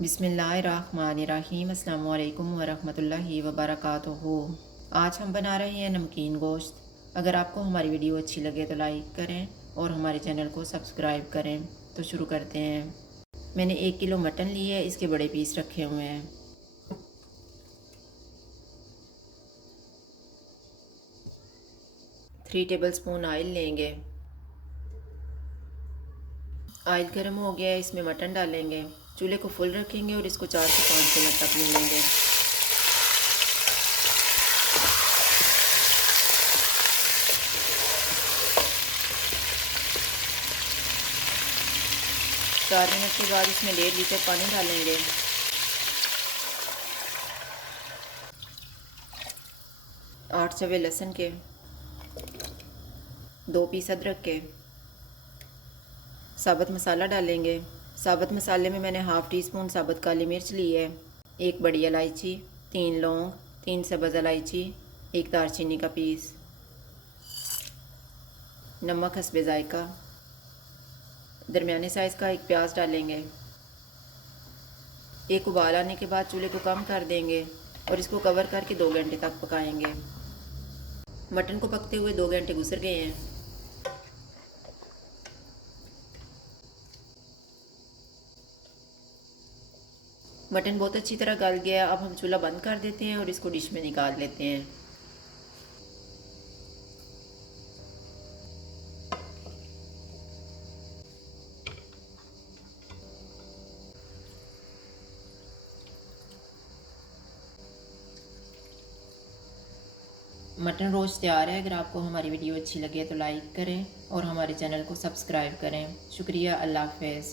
बिस्मिल्लाहिर्रहमानिर्रहीम। अस्सलामु अलैकुम वरहमतुल्लाहि वबरकातुहू। आज हम बना रहे हैं नमकीन गोश्त। अगर आपको हमारी वीडियो अच्छी लगे तो लाइक करें और हमारे चैनल को सब्सक्राइब करें। तो शुरू करते हैं। मैंने 1 किलो मटन लिए है, इसके बड़े पीस रखे हुए हैं। थ्री टेबल स्पून ऑयल लेंगे। ऑयल गर्म हो गया है, इसमें मटन डालेंगे। चूल्हे को फुल रखेंगे और इसको 4 से 5 मिनट तक भूनेंगे। चार मिनट के बाद इसमें 1.5 लीटर पानी डालेंगे। आठ चवे लहसुन के, 2 पीस अदरक के। साबुत मसाला डालेंगे। साबुत मसाले में मैंने हाफ़ टी स्पून साबुत काली मिर्च ली है, 1 बड़ी इलायची, 3 लौंग, 3 सब्ज़ इलायची, 1 दालचीनी का पीस, नमक हस्बे ज़ायका। दरमियाने साइज़ का 1 प्याज डालेंगे। एक उबाल आने के बाद चूल्हे को कम कर देंगे और इसको कवर करके 2 घंटे तक पकाएंगे। मटन को पकते हुए 2 घंटे गुजर गए हैं। मटन बहुत अच्छी तरह गल गया। अब हम चूल्हा बंद कर देते हैं और इसको डिश में निकाल लेते हैं। मटन रोस्ट तैयार है। अगर आपको हमारी वीडियो अच्छी लगे तो लाइक करें और हमारे चैनल को सब्सक्राइब करें। शुक्रिया। अल्लाह हाफ़िज़।